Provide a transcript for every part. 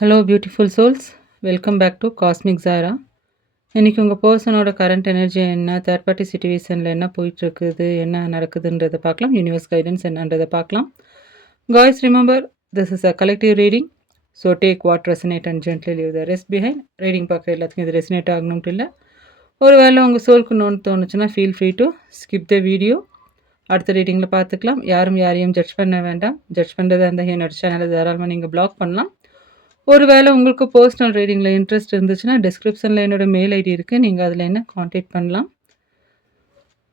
Hello beautiful souls, welcome back to cosmic Zara. இன்றைக்கி உங்கள் பர்சனோட கரண்ட் எனர்ஜி என்ன, தேர்ட் பார்ட்டி சிச்சுவேஷனில் என்ன போயிட்டுருக்குது, என்ன நடக்குதுன்றதை பார்க்கலாம். யூனிவர்ஸ் கைடன்ஸ் என்னன்றதை பார்க்கலாம். Guys remember, this is a collective reading. So take what resonate and gently leave the rest behind. Reading பார்க்குற எல்லாத்துக்கும் இது ரெசனேட் ஆகணும்ட்டு இல்லை. ஒரு வேளை உங்கள் சோலுக்கு நோன்னு தோணுச்சுன்னா feel free to skip the video. அடுத்த ரீடிங்கில் பார்த்துக்கலாம். யாரையும் ஜட்ஜ் பண்ண வேண்டாம். ஜட்ஜ் பண்ணுறதா இருந்தால் என்னோட சேனலை தாராளமாக நீங்கள் பிளாக் பண்ணலாம். ஒருவேளை உங்களுக்கு பர்சனல் ரீடிங்கில் இன்ட்ரெஸ்ட் இருந்துச்சுன்னா டிஸ்கிரிப்ஷனில் என்னோடய மெயில் ஐடி இருக்குது. நீங்கள் அதில் என்ன காண்டாக்ட் பண்ணலாம்.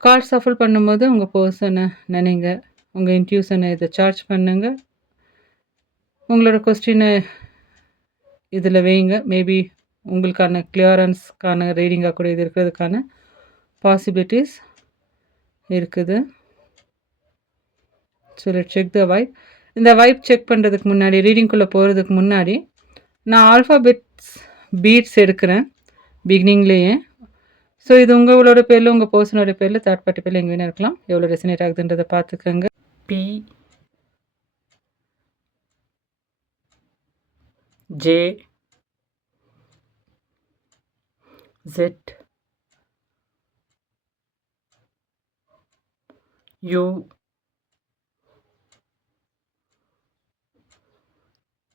கார்ட் சஃபல் பண்ணும்போது உங்கள் பர்சனை நினைங்க, உங்கள் இன்ட்யூஷனை இதை சார்ஜ் பண்ணுங்க, உங்களோட கொஸ்டினை இதில் வைங்க. மேபி உங்களுக்கான கிளியரன்ஸ்க்கான ரீடிங்காக கூட இது இருக்கிறதுக்கான பாசிபிலிட்டிஸ் இருக்குது. So let's check the vibe. இந்த வைப் செக் பண்ணுறதுக்கு முன்னாடி, ரீடிங்குள்ளே போகிறதுக்கு முன்னாடி நான் ஆல்ஃபாபெட்ஸ் பீட்ஸ் எடுக்கிறேன் பிகினிங்லேயே. ஸோ இது உங்களோட பேரில், உங்கள் பர்சனோட பேரில், தேர்ட் பார்ட்டி பேரில் எங்கே வேணா இருக்கலாம். எவ்வளோ ரெசனேட் ஆகுதுன்றதை பார்த்துக்கோங்க. B J Z U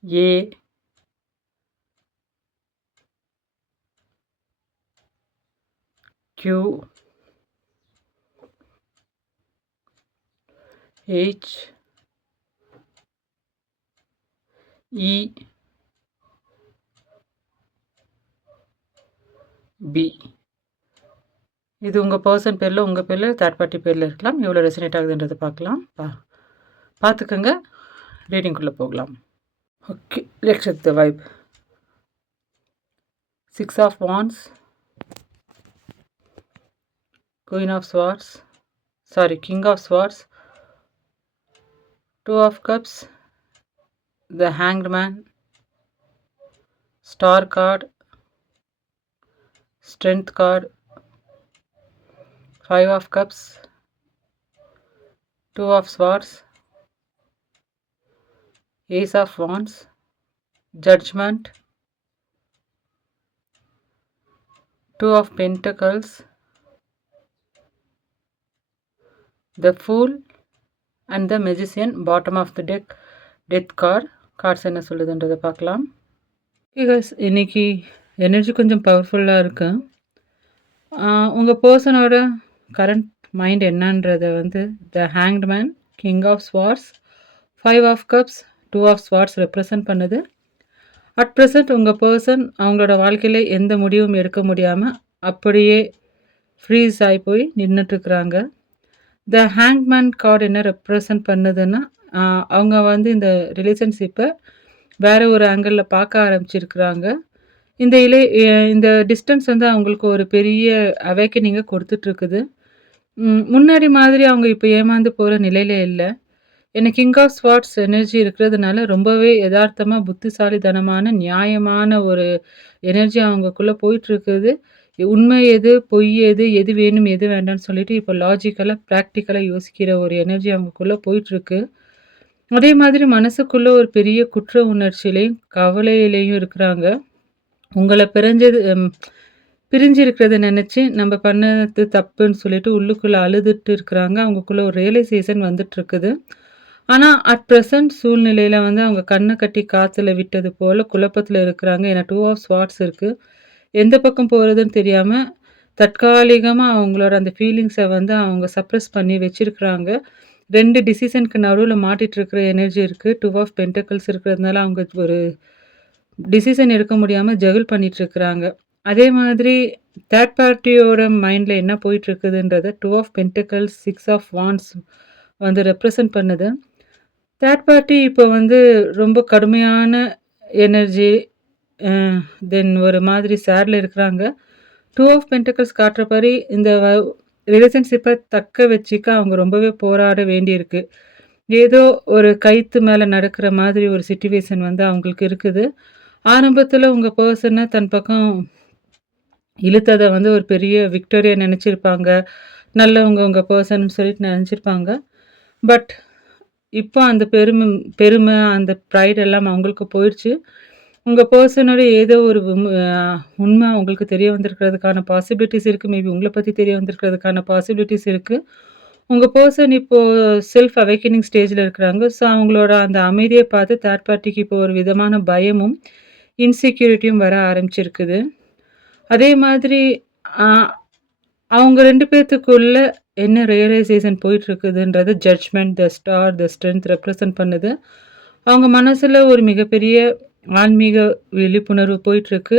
A Q H E B. இது உங்கள் பர்சன் பேரில், உங்கள் பேரில், தேர்ட் பார்ட்டி பேரில் இருக்கலாம். எவ்வளோ ரெசனேட் ஆகுதுன்றதை பார்க்கலாம். பார்த்துக்கோங்க. ரீடிங்குள்ளே போகலாம். Okay, let's check the vibe. 6 of Wands, Queen of Swords, King of Swords, 2 of Cups, the Hanged Man, Star card, Strength card, 5 of Cups, 2 of Swords, Ace of Wands, Judgment, 2 of Pentacles, the Fool and the Magician. Bottom of the deck, Death card. Cards என்ன சொல்லுதுன்றதை பார்க்கலாம். இன்னைக்கு energy கொஞ்சம் பவர்ஃபுல்லாக இருக்கு. உங்கள் பர்சனோட current mind என்னன்றதை the hanged man, king of swords, 5 of cups, 2 of swords represent பண்ணுது. அட் ப்ரெசண்ட் உங்கள் பர்சன் அவங்களோட வாழ்க்கையில் எந்த முடிவும் எடுக்க முடியாமல் அப்படியே ஃப்ரீஸ் ஆகி போய் நின்றுட்டுருக்குறாங்க. த ஹேங்க்மேன் கார்டு என்ன ரெப்ரசன்ட் பண்ணுதுன்னா, அவங்க இந்த ரிலேஷன்ஷிப்பை வேறு ஒரு ஆங்கிளில் பார்க்க ஆரம்பிச்சிருக்கிறாங்க. இந்த டிஸ்டன்ஸ் அவங்களுக்கு ஒரு பெரிய அவேக்கனிங்கை கொடுத்துட்ருக்குது. முன்னாடி மாதிரி அவங்க இப்போ ஏமாந்து போகிற நிலையில இல்லை. ஏன்னா கிங் ஆஃப் ஸ்வார்ட்ஸ் எனர்ஜி இருக்கிறதுனால ரொம்பவே யதார்த்தமாக, புத்திசாலித்தனமான, நியாயமான ஒரு எனர்ஜி அவங்களுக்குள்ளே போயிட்டுருக்குது. உண்மை எது, பொய் எது, எது வேணும், எது வேண்டாம்னு சொல்லிட்டு இப்போ லாஜிக்கலாக, ப்ராக்டிக்கலாக யோசிக்கிற ஒரு எனர்ஜி அவங்களுக்குள்ளே போயிட்டுருக்கு. அதே மாதிரி மனசுக்குள்ளே ஒரு பெரிய குற்ற உணர்ச்சியிலையும் கவலையிலையும் இருக்கிறாங்க. உங்களை பிரிஞ்சிருக்கிறத நினச்சி நம்ம பண்ணது தப்புன்னு சொல்லிட்டு உள்ளுக்குள்ளே அழுதுட்டு இருக்கிறாங்க. அவங்களுக்குள்ள ஒரு ரியலைசேஷன் வந்துட்டுருக்குது. ஆனால் அட் ப்ரெசன்ட் சூழ்நிலையில் அவங்க கண்ணை கட்டி காற்றுல விட்டது போல் குழப்பத்தில் இருக்கிறாங்க. ஏன்னா 2 ஆஃப் ஸ்வார்ட்ஸ் இருக்குது. எந்த பக்கம் போகிறதுன்னு தெரியாமல் தற்காலிகமாக அவங்களோட அந்த ஃபீலிங்ஸை அவங்க சப்ரெஸ் பண்ணி வச்சுருக்குறாங்க. 2 டிசிஷனுக்கு நடுவில் மாட்டிகிட்ருக்கிற எனர்ஜி இருக்குது. 2 ஆஃப் பென்டக்கிள்ஸ் இருக்கிறதுனால அவங்க ஒரு டிசிஷன் எடுக்க முடியாமல் ஜகிள் பண்ணிகிட்ருக்குறாங்க. அதே மாதிரி தேர்ட் பார்ட்டியோட மைண்டில் என்ன போயிட்டுருக்குதுன்றத 2 of pentacles, 6 of wands represent பண்ணுது. தேர்ட் பார்ட்டி இப்போ ரொம்ப கடுமையான எனர்ஜி, தென் ஒரு மாதிரி சேடில் இருக்கிறாங்க. 2 ஆஃப் பென்டக்கிள்ஸ் காட்டுறபடி இந்த ரிலேஷன்ஷிப்பை தக்க வச்சுக்க அவங்க ரொம்பவே போராட வேண்டியிருக்கு. ஏதோ ஒரு கைத்து மேலே நடக்கிற மாதிரி ஒரு சிச்சுவேஷன் அவங்களுக்கு இருக்குது. ஆரம்பத்தில் உங்கள் பர்சனை தன் பக்கம் இழுத்ததை ஒரு பெரிய விக்டோரியா நினச்சிருப்பாங்க. நல்லவங்க உங்கள் பர்சன் சொல்லிட்டு நினச்சிருப்பாங்க. பட் இப்போ அந்த பெருமை அந்த ப்ரைட் எல்லாம் அவங்களுக்கு போயிடுச்சு. உங்க பெர்சனோட ஏதோ ஒரு உண்மை உங்களுக்கு தெரிய வந்திருக்கிறதுக்கான பாசிபிலிட்டீஸ் இருக்கு. மேபி உங்கள பத்தி தெரிய வந்திருக்கிறதுக்கான பாசிபிலிட்டீஸ் இருக்கு. உங்க பெர்சன் இப்போ செல்ஃப் அவேக்கனிங் ஸ்டேஜ்ல இருக்கிறாங்க. ஸோ அவங்களோட அந்த அமைதிய பார்த்து தேர்ட் பார்ட்டிக்கு இப்போ ஒரு விதமான பயமும், இன்செக்யூரிட்டியும் வர ஆரம்பிச்சிருக்குது. அதே மாதிரி அ அவங்க 2 பேத்துக்குள்ள என்ன ரியலைசேஷன் போயிட்டுருக்குதுன்றது judgement, the star, the strength represent பண்ணுது. அவங்க மனசுல ஒரு மிகப்பெரிய ஆன்மீக விழிப்புணர்வு போயிட்டுருக்கு.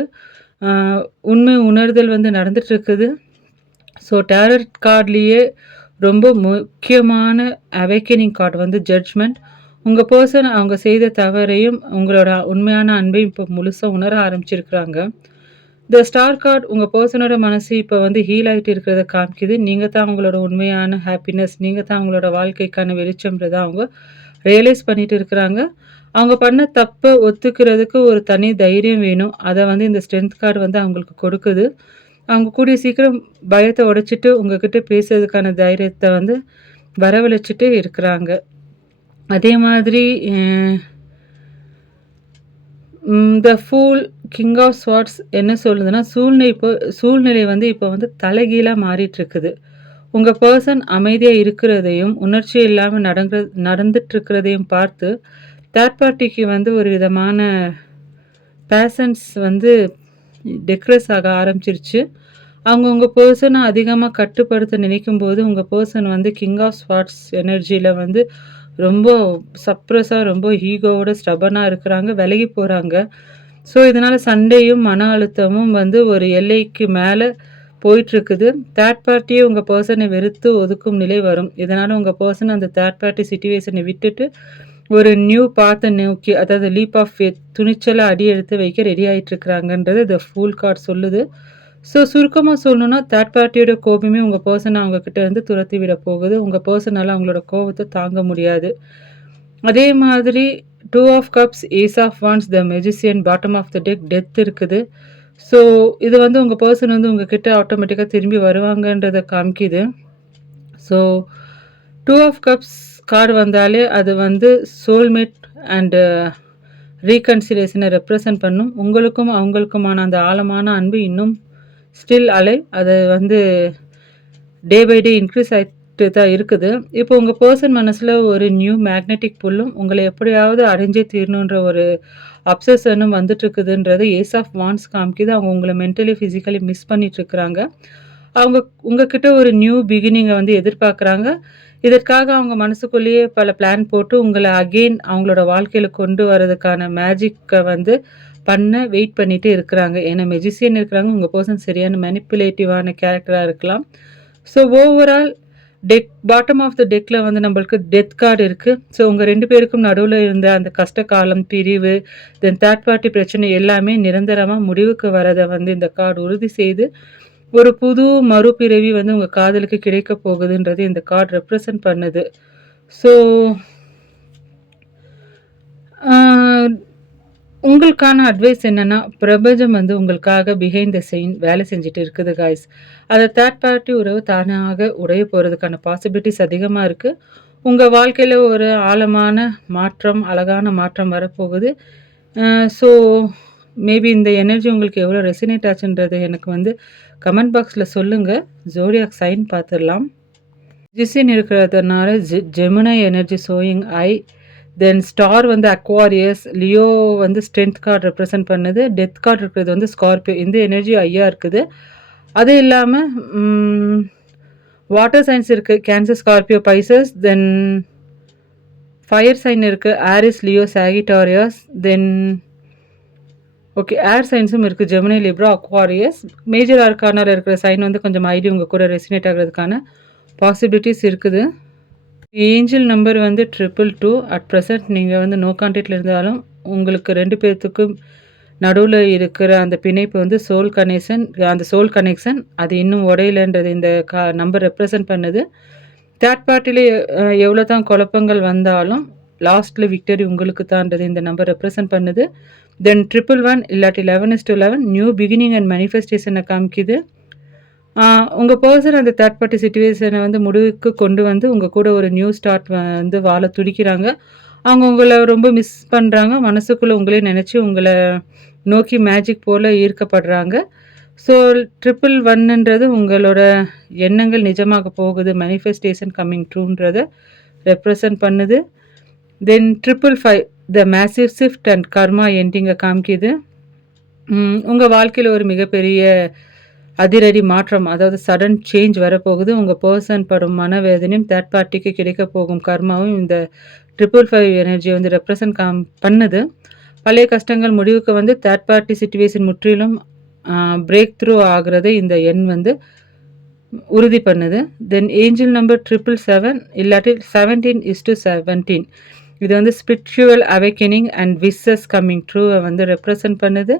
அ உண்மை உணர்தல் வந்து நடந்துட்டுருக்குது. ஸோ டேரட் கார்ட்லயே ரொம்ப முக்கியமான அவேக்கனிங் கார்ட் வந்து ஜட்ஜ்மெண்ட். உங்க பெர்சன் அவங்க செய்த தவறையும், உங்களோட உண்மையான அன்பையும் இப்போ முழுசா உணர ஆரம்பிச்சிருக்கிறாங்க. த ஸ்டார் கார்ட் உங்க பெர்சனோட மனசு இப்போ வந்து ஹீல் ஆயிட்டு இருக்கிறத காமிக்குது. நீங்க தான் அவங்களோட உண்மையான ஹாப்பினஸ், நீங்க தான் அவங்களோட வாழ்க்கைக்கான வெளிச்சம்ன்றத அவங்க ரியலைஸ் பண்ணிட்டு இருக்கிறாங்க. அவங்க பண்ண தப்ப ஒத்துக்கிறதுக்கு ஒரு தனி தைரியம் வேணும். அத வந்து இந்த ஸ்ட்ரென்த் கார்டு வந்து அவங்களுக்கு கொடுக்குது. அவங்க கூடிய சீக்கிரம் பயத்த உடைச்சிட்டு உங்ககிட்ட பேசுறதுக்கான தைரியத்த வந்து வரவழைச்சுட்டு இருக்கிறாங்க. அதே மாதிரி the fool, king of swords என்ன சொல்லுதுன்னா, சூழ்நிலை வந்து இப்போ வந்து தலைகீழா மாறிட்டுருக்குது. உங்க பெர்சன் அமைதியா இருக்கிறதையும், உணர்ச்சி இல்லாம நடந்துட்டுருக்கிறதையும் பார்த்து, தேர்ட் பார்ட்டிக்கு வந்து ஒரு விதமான பேஷன்ஸ் வந்து டிக்ரீஸ் ஆக ஆரம்பிச்சிருச்சு. அவங்க உங்க பெர்சன அதிகமா கட்டுப்படுத்த நினைக்கும்போது, உங்க பெர்சன் வந்து கிங் ஆஃப் ஸ்வார்ட்ஸ் எனர்ஜில வந்து ரொம்ப சப்ரஸா, ரொம்ப ஈகோவோட ஸ்டபர்னா இருக்கிறாங்க, விலகி போறாங்க. ஸோ, இதனால சண்டையும், மன அழுத்தமும் வந்து ஒரு எல்லைக்கு மேல போயிட்டுருக்குது. தேர்ட் பார்ட்டியே உங்க பெர்சனை வெறுத்து ஒதுக்கும் நிலை வரும். இதனால உங்க பெர்சன் அந்த தேர்ட் பார்ட்டி சிச்சுவேஷனை விட்டுட்டு, ஒரு நியூ பாத்த நோக்கி, அதாவது லீப் ஆஃப் ஃபேத் துணிச்சலா அடி எடுத்து வைக்க ரெடி ஆயிட்டுருக்கிறாங்கன்றது த ஃபூல் கார்ட் சொல்லுது. ஸோ, சுருக்கமா சொல்லணும்னா, தேர்ட் பார்ட்டியோட கோபமே உங்க பெர்சன அவங்க கிட்ட இருந்து துரத்தி விட போகுது. உங்க பெர்சனால அவங்களோட கோவத்த தாங்க முடியாது. அதே மாதிரி 2 of cups, ace of wands, the magician, bottom of the deck, death இருக்குது. ஸோ, இது வந்து உங்க பெர்சன் வந்து உங்ககிட்ட ஆட்டோமேட்டிக்கா திரும்பி வருவாங்கன்றத காமிக்குது. ஸோ, 2 ஆஃப் கப்ஸ் கார்டு வந்தாலே அது வந்து சோல்மேட் அண்ட் ரீகன்சிலியேஷனை ரெப்ரசன்ட் பண்ணும். உங்களுக்கும் அவங்களுக்குமான அந்த ஆழமான அன்பு இன்னும் ஸ்டில் அலைவ். அது வந்து டே பை டே இன்க்ரீஸ் ஆயிட்டு தான் இருக்குது. இப்போ உங்க பெர்சன் மனசுல ஒரு நியூ மேக்னெட்டிக் புல்லும், உங்கள எப்படியாவது அடைஞ்சே தீரணுன்ற ஒரு அப்சஷனும் வந்துட்டுருக்குதுன்றது ஏஸ் ஆஃப் வாண்ட்ஸ் காமிக்குது. அவங்க உங்கள மென்டலி, ஃபிசிக்கலி மிஸ் பண்ணிட்டுருக்குறாங்க. அவங்க உங்ககிட்ட ஒரு நியூ பிகினிங்க வந்து எதிர்பார்க்குறாங்க. இதற்காக அவங்க மனசுக்குள்ளேயே பல பிளான் போட்டு உங்கள அகெயின் அவங்களோட வாழ்க்கையில கொண்டு வரதுக்கான மேஜிக்க வந்து பண்ண வெயிட் பண்ணிட்டு இருக்கிறாங்க. ஏன்னா மெஜிஷியன் இருக்கிறாங்க. உங்க பெர்சன் சரியான மேனிப்புலேட்டிவான கேரக்டரா இருக்கலாம். So, overall deck bottom of the டெக்ல வந்து நம்மளுக்கு டெத் கார்டு இருக்கு. ஸோ, உங்க 2 பேருக்கும் நடுவுல இருந்த அந்த கஷ்டகாலம், பிரிவு, தென் தேர்ட் பார்ட்டி பிரச்சனை எல்லாமே நிரந்தரமா முடிவுக்கு வரத வந்து இந்த கார்டு உறுதி செய்து, ஒரு புது மறுபிறவி வந்து உங்க காதலுக்கு கிடைக்க போகுதுன்றது இந்த கார்டு ரெப்ரசன்ட் பண்ணுது. ஸோ, ஆ உங்களுக்கான அட்வைஸ் என்னன்னா, பிரபஞ்சம் வந்து உங்களுக்காக பிஹைண்ட் த சீன் வேலை செஞ்சுட்டு இருக்குது காய்ஸ். அத தேர்ட் பார்ட்டி உறவு தானாக உடைய போறதுக்கான பாசிபிலிட்டிஸ் அதிகமா இருக்கு. உங்க வாழ்க்கையில ஒரு ஆழமான மாற்றம், அழகான மாற்றம் வரப்போகுது. ஸோ, மேபி இந்த எனர்ஜி உங்களுக்கு எவ்வளோ ரெசனேட் ஆச்சுன்றது எனக்கு வந்து கமெண்ட் பாக்ஸ்ல சொல்லுங்க. ஜோடியாக் சைன் பார்த்துடலாம். ஜிசின் இருக்கிறதுனால ஜெமினி எனர்ஜி ஷோயிங் ஐ. தென் ஸ்டார் வந்து அக்வாரியஸ், லியோ வந்து ஸ்ட்ரென்த் கார்டு ரெப்ரசன்ட் பண்ணுது. டெத் கார்டு இருக்கிறது வந்து ஸ்கார்பியோ. இந்த எனர்ஜி ஐயா இருக்குது. அது இல்லாமல் வாட்டர் சைன்ஸ் இருக்குது, cancer, Scorpio, Pisces. Then fire sign இருக்குது, Aries, Leo, Sagittarius. Then okay, air சைன்ஸும் இருக்குது, ஜெமினி, லிப்ரா, அக்வாரியஸ். மேஜர் ஆர்கானால இருக்கிற சைன் வந்து கொஞ்சம் ஐடி உங்கள் கூட ரெசினேட் ஆகிறதுக்கான பாசிபிலிட்டிஸ் இருக்குது. ஏஞ்சல் நம்பர் வந்து 222. அட் ப்ரெசென்ட் நீங்கள் வந்து நோ கான்டாக்டில் இருந்தாலும் உங்களுக்கு 2 பேர்த்துக்கும் நடுவில் இருக்கிற அந்த பிணைப்பு வந்து சோல் கனெக்ஷன். அந்த சோல் கனெக்ஷன் அது இன்னும் உடையலன்றது இந்த நம்பர் ரெப்ரசன்ட் பண்ணுது. தேர்ட் பார்ட்டியில் எவ்வளோ தான் குழப்பங்கள் வந்தாலும் லாஸ்ட்டில் விக்டரி உங்களுக்கு தான்றது இந்த நம்பர் ரெப்ரசன்ட் பண்ணுது. தென் 111 இல்லாட்டி 11:11 நியூ பிகினிங் அண்ட் மேனிஃபெஸ்டேஷனை காமிக்குது. உங்கள் பர்சன் அந்த தேர்ட் பார்ட்டி சிச்சுவேஷனை வந்து முடிவுக்கு கொண்டு வந்து உங்கள் கூட ஒரு நியூ ஸ்டார்ட் வந்து வாழ துடிக்கிறாங்க. அவங்க உங்கள ரொம்ப மிஸ் பண்றாங்க. மனசுக்குள்ள உங்களே நெனச்சு உங்கள நோக்கி மேஜிக் போல ஈர்க்கப்படுறாங்க. ஸோ 111ன்றது உங்களோட எண்ணங்கள் நிஜமாக போகுது. மேனிஃபெஸ்டேஷன் கம்மிங் ட்ரூன்றத ரெப்ரசன்ட் பண்ணுது. தென் 555 த மேசிவ் ஷிஃப்ட் அண்ட் கர்மா எண்டிங்க காமிக்குது. உங்க வாழ்க்கையில ஒரு மிகப்பெரிய அதிரடி மாற்றம், அதாவது சடன் சேஞ்ச் வரப்போகுது. உங்க பெர்சன் படும் மனவேதனையும், தேர்ட் பார்ட்டிக்கு கிடைக்கப் போகும் கர்மாவும் இந்த 555 எனர்ஜிய வந்து ரெப்ரசன்ட் பண்ணுது. பழைய கஷ்டங்கள் முடிவுக்கு வந்து தேர்ட் பார்ட்டி சிச்சுவேஷன் முற்றிலும் பிரேக் த்ரூ ஆகுறத இந்த எண் வந்து உறுதி பண்ணுது. தென் ஏஞ்சல் நம்பர் 777 இல்லாட்டி 17:17 இது வந்து spiritual awakening and wishes coming ட்ரூவை வந்து ரெப்ரசன்ட் பண்ணுது.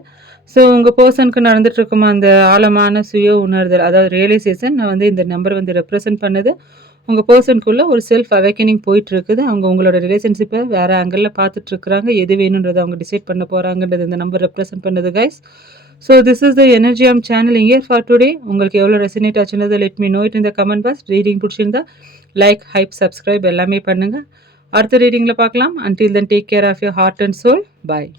ஸோ உங்கள் பர்சனுக்கு நடந்துகிட்ருக்குமா அந்த ஆழமான சுய உணர்தல், அதாவது ரியலைசேஷன் வந்து இந்த நம்பர் வந்து ரெப்ரசன்ட் பண்ணுது. உங்கள் பர்சனுக்குள்ளே ஒரு செல்ஃப் அவேக்கனிங் போயிட்டுருக்குது. அவங்க உங்களோட ரிலேஷன்ஷிப்பை வேறு ஆங்கிளில் பார்த்துட்ருக்குறாங்க. எது வேணுன்றதை அவங்க டிசைட் பண்ண போகிறாங்கன்றது இந்த நம்பர் ரெப்ரசன்ட் பண்ணுது guys. So this is the energy am channel here for today. உங்களுக்கு எவ்வளோ ரெசினேட் ஆச்சுன்னதை லெட் மீ நோ இட் இந்த கமெண்ட் பாக்ஸ். ரீடிங் பிடிச்சிருந்தா லைக், ஹைப், சப்ஸ்கிரைப் எல்லாமே பண்ணுங்கள். அடுத்த ரீடிங்கில் பார்க்கலாம். Until then take care of your heart and soul. Bye.